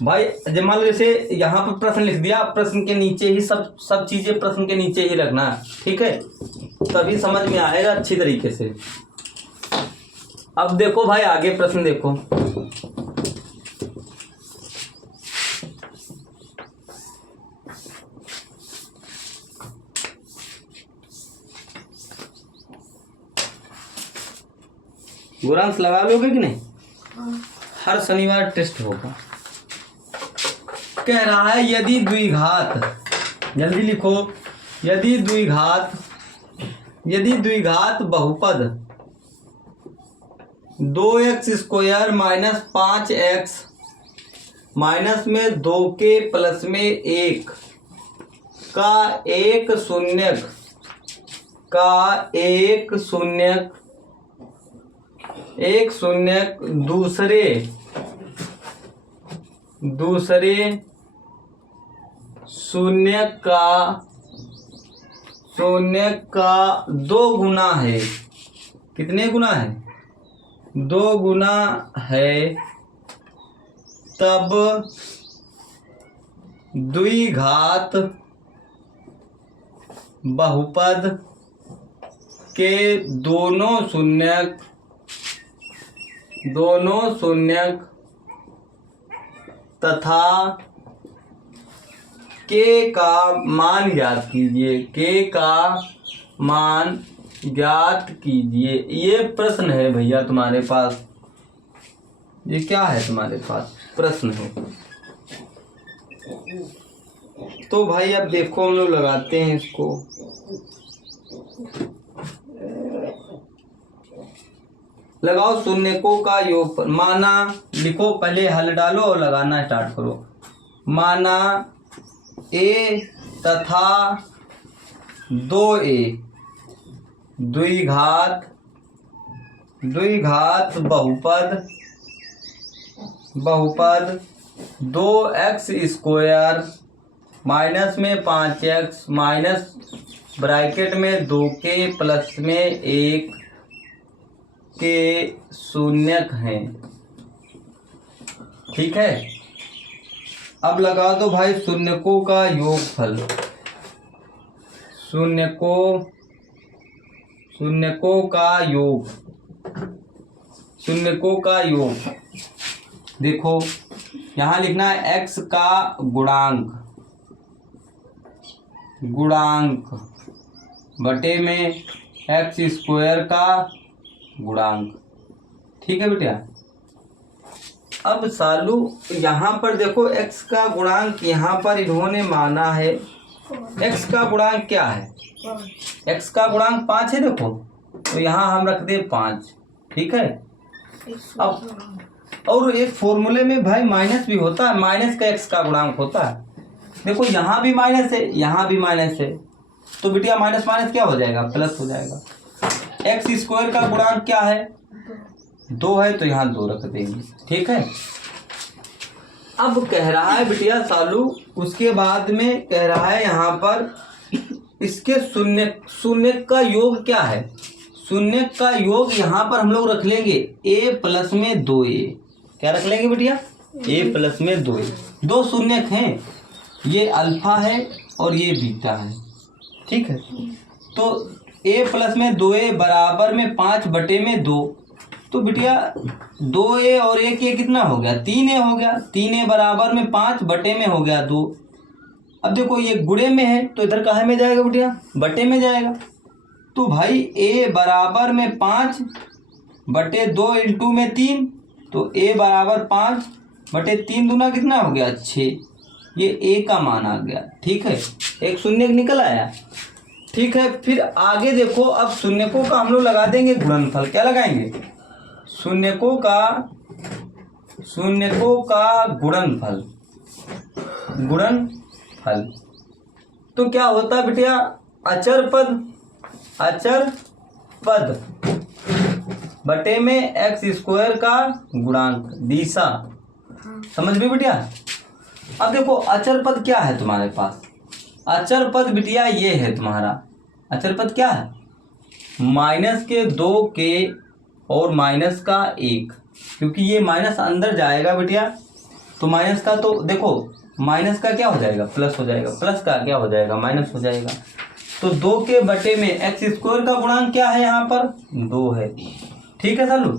भाई। जब मान लो जैसे यहाँ पर प्रश्न लिख दिया, प्रश्न के नीचे ही सब चीजें प्रश्न के नीचे ही रखना है, ठीक है, तभी समझ में आएगा अच्छी तरीके से। अब देखो भाई आगे प्रश्न देखो। गुरांश लगा लोगे कि नहीं? हर शनिवार टेस्ट होगा। कह रहा है यदि द्विघात, जल्दी लिखो, यदि द्विघात बहुपद 2x² माइनस 5x माइनस में 2 के प्लस में 1 का एक शून्यक दूसरे शून्यक का 2 गुना है। कितने गुना है? 2 गुना है, तब बहुपद के दोनों शून्यक तथा k का मान ज्ञात कीजिए। k का मान ज्ञात कीजिए। ये प्रश्न है भैया तुम्हारे पास। ये क्या है तुम्हारे पास? प्रश्न है। तो भाई अब देखो हम लोग लगाते हैं इसको। लगाओ शून्यकों का योग। माना, लिखो, पहले हल डालो और लगाना स्टार्ट करो। माना a तथा 2a द्विघात बहुपद 2x स्क्वायर माइनस में 5x माइनस ब्रैकेट में 2k प्लस में 1 के शून्यक हैं। ठीक है, अब लगा दो भाई शून्यकों का योगफल। शून्यकों का योग देखो, यहाँ लिखना है x का गुणांक बटे में x स्क्वायर का गुणांक। ठीक है बेटा। अब सालू यहाँ पर देखो x का गुणांक यहाँ पर इन्होंने माना है। x का गुणांक क्या है? x का गुणांक 5 है। देखो, तो यहाँ हम रख दे 5। ठीक है। अब और एक फॉर्मूले में भाई माइनस भी होता है, माइनस का x का गुणांक होता है। देखो यहाँ भी माइनस है, यहाँ भी माइनस है, तो बिटिया माइनस माइनस क्या हो जाएगा? प्लस हो जाएगा। x स्क्वायर का गुणांक क्या है? 2 है, तो यहाँ 2 रख देंगे। ठीक है। अब कह रहा है बिटिया सालू, उसके बाद में कह रहा है यहाँ पर इसके शून्य का योग क्या है? शून्य का योग यहाँ पर हम लोग रख लेंगे a प्लस में 2a। क्या रख लेंगे बिटिया? a प्लस में 2a। 2 शून्यक हैं, ये अल्फा है और ये बीटा है। ठीक है, तो a प्लस में 2a बराबर में 5 बटे में 2। तो बिटिया 2a और 1 ये कितना हो गया? 3a हो गया। 3a बराबर में 5 बटे में हो गया 2। अब देखो ये गुणे में है, तो इधर काहे में जाएगा बिटिया? बटे में जाएगा। तो भाई a बराबर में 5 बटे 2 इंटू में 3, तो a बराबर 5 बटे 3 दूना कितना हो गया? 6। ये a का मान आ गया। ठीक है, एक शून्य निकल आया। ठीक है, फिर आगे देखो, अब शून्यकों का हम लोग लगा देंगे गुणनफल। क्या लगाएंगे? शून्यकों का गुणनफल। तो क्या होता है बिटिया? अचर पद बटे में x स्क्वायर का गुणांक दिशा। समझ गई बिटिया? अब देखो अचर पद क्या है तुम्हारे पास? अचर पद बिटिया ये है तुम्हारा। अचर पद क्या है? माइनस के 2k और माइनस का 1, क्योंकि ये माइनस अंदर जाएगा बिटिया, तो माइनस का तो देखो माइनस का क्या हो जाएगा? प्लस हो जाएगा। प्लस का क्या हो जाएगा? माइनस हो जाएगा। तो 2k बटे में x स्क्वायर का गुणांक क्या है? यहाँ पर 2 है। ठीक है सालू।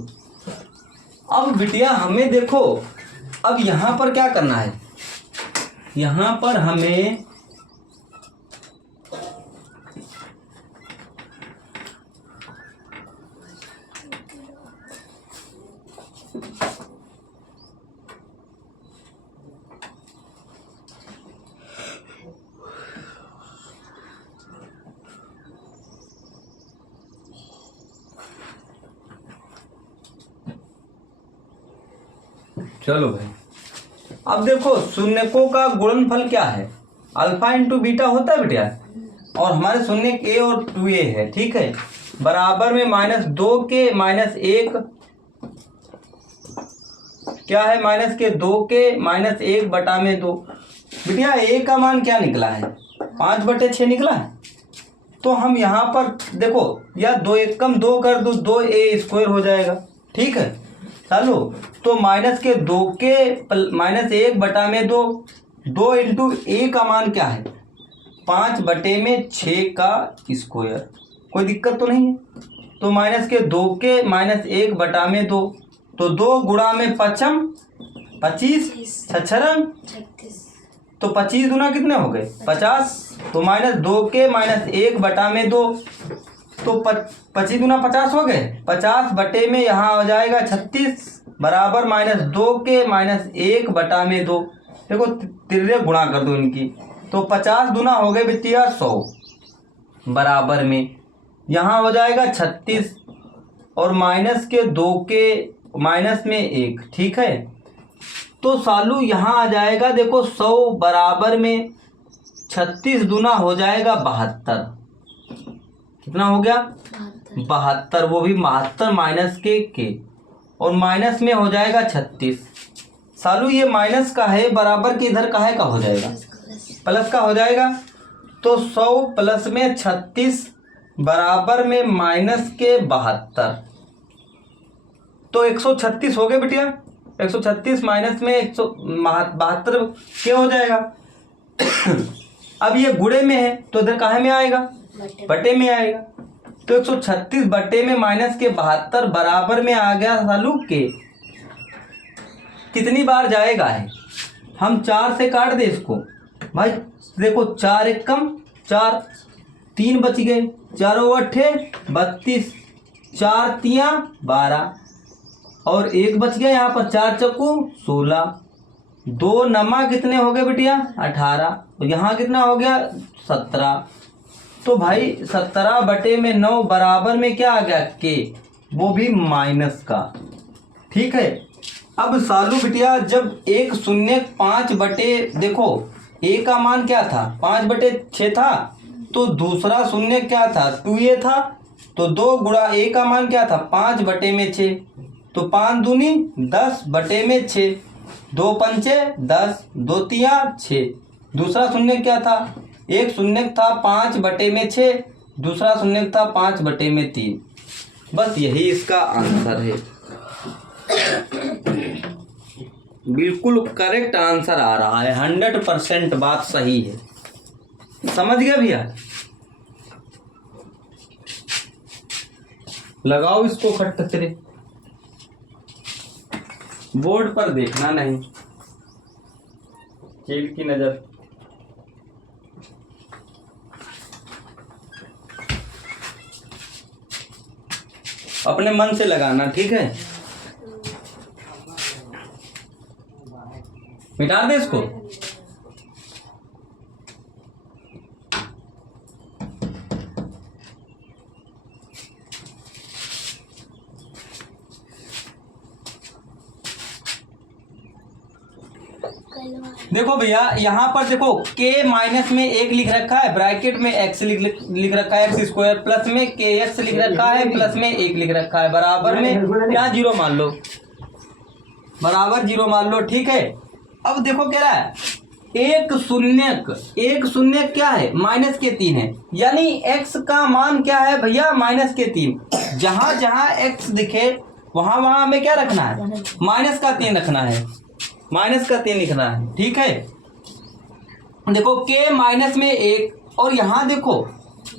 अब बिटिया हमें देखो, अब यहाँ पर क्या करना है? यहाँ पर हमें चलो भाई, अब देखो शून्यकों का गुणनफल क्या है? अल्फा इंटू बीटा होता है बेटा, और हमारे शून्य a और 2a है। ठीक है, बराबर में माइनस 2k माइनस 1 क्या है? माइनस के 2k माइनस 1 बटा में 2। बेटिया a का मान क्या निकला है? 5 बटे 6 निकला है। तो हम यहाँ पर देखो, या 2 एकम 2 कर दो, 2a स्क्वायर हो जाएगा। ठीक है चलो, तो माइनस के 2k माइनस 1 बटा में 2 इंटू a का मान क्या है? 5/6 का स्क्वायर, कोई दिक्कत तो नहीं है। तो माइनस के 2 के माइनस 1/2, तो 2 गुणा में 5 25 छछरंग, 36 तो 25 दूना कितने हो गए 50, तो माइनस 2 के माइनस 1/2, तो 25 दूना 50 हो गए, 50 बटे में यहाँ हो जाएगा 36 बराबर माइनस 2 के माइनस 1/2। देखो तिर्रे गुणा कर दो इनकी, तो 50 दूना हो गए बिटिया 100 बराबर में यहाँ हो जाएगा 36 और माइनस के 2 के माइनस में 1, ठीक है। तो सालू यहाँ आ जाएगा देखो 100 बराबर में 36 दूना हो जाएगा 72, कितना हो गया 72, वो भी 72 माइनस के और माइनस में हो जाएगा 36। सालू ये माइनस का है बराबर के इधर का है का हो जाएगा प्लस का हो जाएगा, तो 100 प्लस में 36 बराबर में माइनस के 72, तो 136 हो गए बिटिया, 136 माइनस में 172 के हो जाएगा। अब ये गुणे में है तो इधर काहे में आएगा बटे में आएगा, तो 136 बटे में माइनस के 72 बराबर में आ गया सालू के। कितनी बार जाएगा है, हम 4 से काट दे इसको भाई, देखो 4 एक कम 4, 3 बच गए, 4 अट्ठे 32, 4 तियां 12 और 1 बच गया यहाँ पर, 4 चक्कू 16, 2 नमा कितने हो गए बिटिया 18, तो यहाँ कितना हो गया 17, तो भाई 17 बटे में 9 बराबर में क्या आ गया के, वो भी माइनस का, ठीक है। अब सालू बिटिया जब 1 शून्य 5 बटे, देखो a का मान क्या था 5/6 था, तो दूसरा शून्य क्या था 2a था, तो 2 गुणा a का मान क्या था 5/6, तो 5 दूनी 10 बटे में 6, 2 पंचे 10, 2 तियां 6, दूसरा शून्य क्या था, एक शून्य था 5/6, दूसरा शून्य था 5/3, बस यही इसका आंसर है। बिल्कुल करेक्ट आंसर आ रहा है, 100% बात सही है, समझ गए भैया। लगाओ इसको खट तेरे, बोर्ड पर देखना नहीं, चील की नजर। अपने मन से लगाना, ठीक है। मिटा दे इसको, देखो भैया यहाँ पर देखो के माइनस में 1 लिख रखा है, ब्रैकेट में x लिख रखा है x स्क्वायर, प्लस में kx लिख रखा है, प्लस में 1 लिख रखा है, बराबर में क्या 0 मान लो, बराबर 0 मान लो, ठीक है। अब देखो कह रहा है एक शून्य क्या है -3 है, यानी x का मान क्या है भैया -3, जहां जहां x दिखे वहां वहां हमें क्या रखना है -3 रखना है, -3 लिखना है, ठीक है। देखो k माइनस में 1 और यहाँ देखो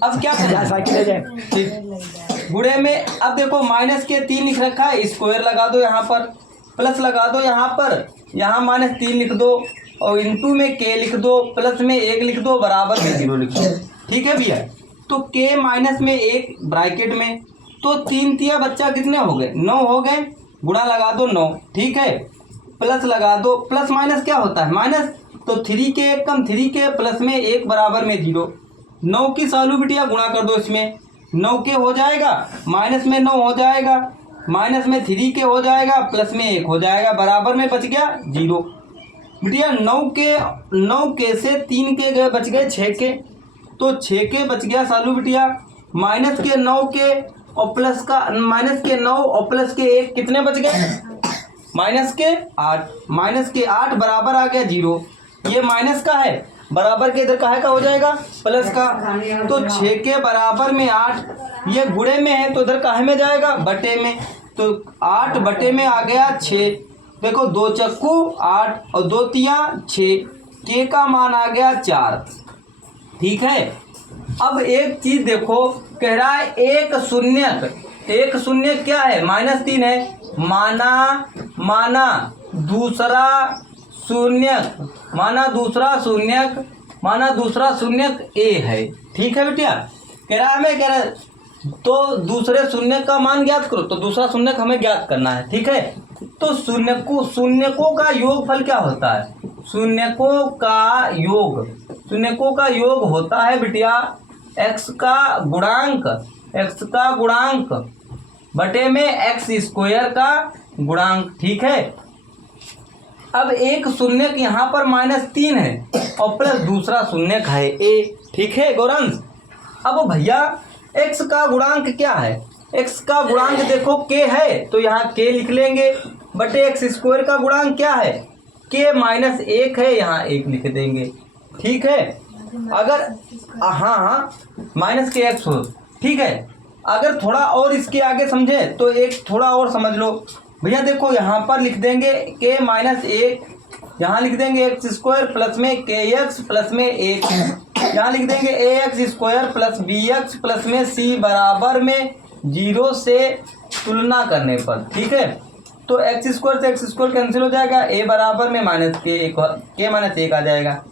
अब क्या करना है गुणे में, अब देखो -3 लिख रखा है, स्क्वायर लगा दो यहाँ पर, प्लस लगा दो यहाँ पर, यहाँ -3 लिख दो और इनटू में k लिख दो, प्लस में 1 लिख दो, बराबर में 0 लिख दो, ठीक है भैया। तो k माइनस में 1 ब्रैकेट में, तो 3 तिया बच्चा कितने हो गए 9 हो गए, गुणा लगा दो 9, ठीक है, प्लस लगा दो, प्लस माइनस क्या होता है माइनस, तो 3 के 1 कम 3 के, प्लस में 1 बराबर में 0, 9 की सालू बिटिया गुणा कर दो इसमें, 9 के हो जाएगा, माइनस में 9 हो जाएगा, माइनस में 3 के हो जाएगा, प्लस में 1 हो जाएगा, बराबर में बच गया 0 बिटिया। 9 के से 3 के गए बच गए 6 के, तो 6 के बच गया सालू बिटिया, माइनस के 9 के और प्लस का माइनस के 9 और प्लस के 1 कितने बच गए माइनस के 8 बराबर आ गया 0, ये माइनस का है, बराबर के इधर काहे का हो जाएगा प्लस का, तो 6 के बराबर में 8, ये गुणे में है तो इधर काहे में जाएगा बटे में, तो 8 बटे में आ गया 6, देखो 2 चक्कू 8 और 2 तियां 6, के का मान आ गया 4, ठीक है। अब एक चीज देखो, कह रहा है एक शून्य क्या है, -3 है। माना दूसरा शून्यक ए है। ठीक है बेटिया, कह रहा है तो दूसरे शून्य का मान ज्ञात करो, तो दूसरा शून्यक हमें ज्ञात करना है। ठीक है, तो शून्यकों का योगफल क्या होता है, शून्यकों का योग होता है बेटिया x का गुणांक बटे में x² का गुणांक। ठीक है, अब एक शून्यक यहाँ पर -3 है और प्लस दूसरा शून्यक है a। ठीक है गौरंश, अब भैया x का गुणांक क्या है, x का गुणांक देखो k है, तो यहाँ k लिख लेंगे, बटे x² का गुणांक क्या है, k -1 है, यहाँ 1 लिख देंगे। ठीक है, अगर हाँ -kx हो। ठीक है, अगर थोड़ा और इसके आगे समझे तो एक थोड़ा और समझ लो भैया, देखो यहाँ पर लिख देंगे k -1, यहाँ लिख देंगे x² प्लस में kx प्लस में 1, यहाँ लिख देंगे ax² प्लस bx प्लस में c बराबर में 0 से तुलना करने पर। ठीक है, तो x² से x² कैंसिल हो जाएगा, a बराबर में -k आ जाएगा,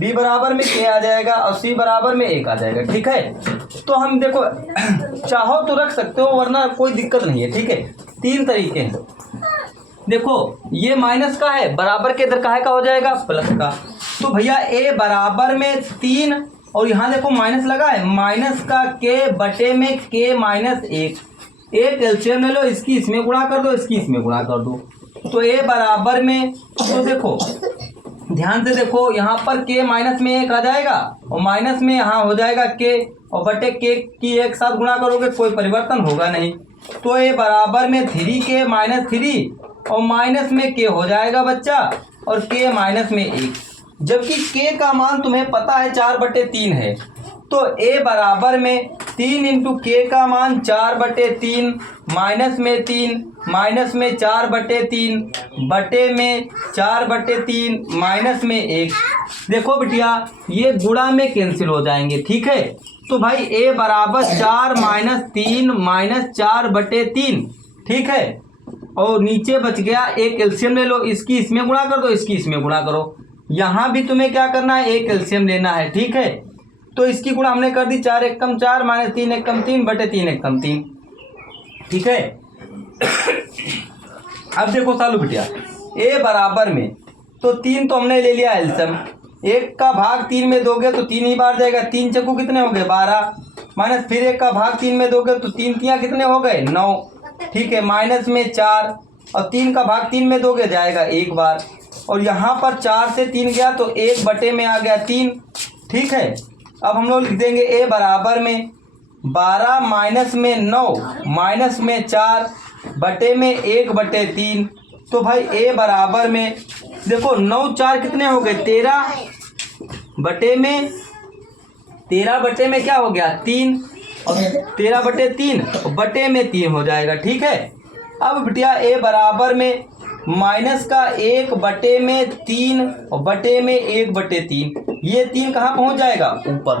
b बराबर में k आ जाएगा और c बराबर में 1 आ जाएगा। ठीक है, तो हम देखो चाहो तो रख सकते हो वरना कोई दिक्कत नहीं है। ठीक है, 3 तरीके हैं। देखो ये माइनस का है, बराबर के इधर का हो जाएगा प्लस का, तो भैया a बराबर में 3 और यहाँ देखो माइनस लगा है, माइनस का k बटे में k -1, एक एलसीएम ले लो, इसकी इसमें गुणा कर दो, इसकी इसमें गुणा कर दो, तो a बराबर में, तो देखो ध्यान से देखो यहाँ पर k -1 आ जाएगा और माइनस में यहाँ हो जाएगा k और बटे k की एक साथ गुणा करोगे कोई परिवर्तन होगा नहीं, तो a बराबर में 3k -3 और माइनस में k हो जाएगा बच्चा और k -1, जबकि k का मान तुम्हें पता है 4/3 है, तो a बराबर में 3 × k का मान 4/3 माइनस में 3 माइनस में 4/3 बटे में 4/3 माइनस में 1। देखो बिटिया ये गुणा में कैंसिल हो जाएंगे। ठीक है, तो भाई a बराबर 4 - 3 -4/3। ठीक है, और नीचे बच गया, एक एलसीएम ले लो, इसकी इसमें गुणा कर दो, इसकी इसमें गुणा करो, यहाँ भी तुम्हें क्या करना है, एक एलसीएम लेना है। ठीक है, तो इसकी गुणा हमने कर दी, 4 × 1 = 4 -3 × 1 = 3 बटे 3 × 1 = 3। ठीक है, अब देखो सालू बिटिया a बराबर में, तो 3 तो हमने ले लिया एलसीएम, 1 का भाग 3 में दोगे तो 3 ही बार जाएगा, 3 चक्कू कितने हो गए 12, माइनस फिर 1 का भाग 3 में दोगे तो 3 तियाँ कितने हो गए 9। ठीक है, माइनस में 4 और 3 का भाग 3 में दोगे जाएगा 1 बार, और यहाँ पर 4 से 3 गया तो 1 बटे में आ गया 3। ठीक है, अब हम लोग लिख देंगे a बराबर में 12 माइनस में 9 माइनस में 4 बटे में 1/3। तो भाई a बराबर में देखो 9 4 कितने हो गए 13 बटे में क्या हो गया 3 और 13/3 बटे में 3 हो जाएगा। ठीक है, अब बिटिया a बराबर में माइनस का 1 बटे में 3 और बटे में 1/3, ये 3 कहाँ पहुँच जाएगा ऊपर,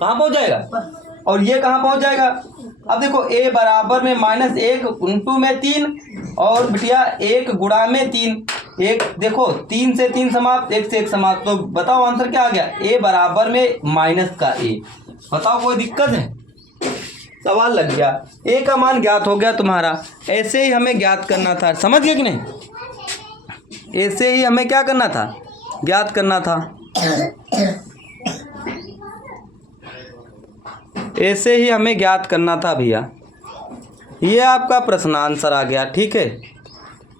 कहाँ पहुँच जाएगा, और ये कहाँ पहुँच जाएगा। अब देखो a बराबर में -1 × में 3 और बिटिया 1 गुणा में 3, एक देखो 3 से 3 समाप्त, 1 से 1 समाप्त, तो बताओ आंसर क्या आ गया, a बराबर में माइनस का a। बताओ कोई दिक्कत है, सवाल लग गया, a का मान ज्ञात हो गया तुम्हारा। ऐसे ही हमें ज्ञात करना था, समझ गए कि नहीं, ऐसे ही हमें क्या करना था, ज्ञात करना था, ऐसे ही हमें ज्ञात करना था भैया। ये आपका प्रश्न आंसर आ गया। ठीक है,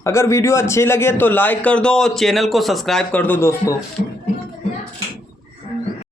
अगर वीडियो अच्छी लगे तो लाइक कर दो और चैनल को सब्सक्राइब कर दो दोस्तों।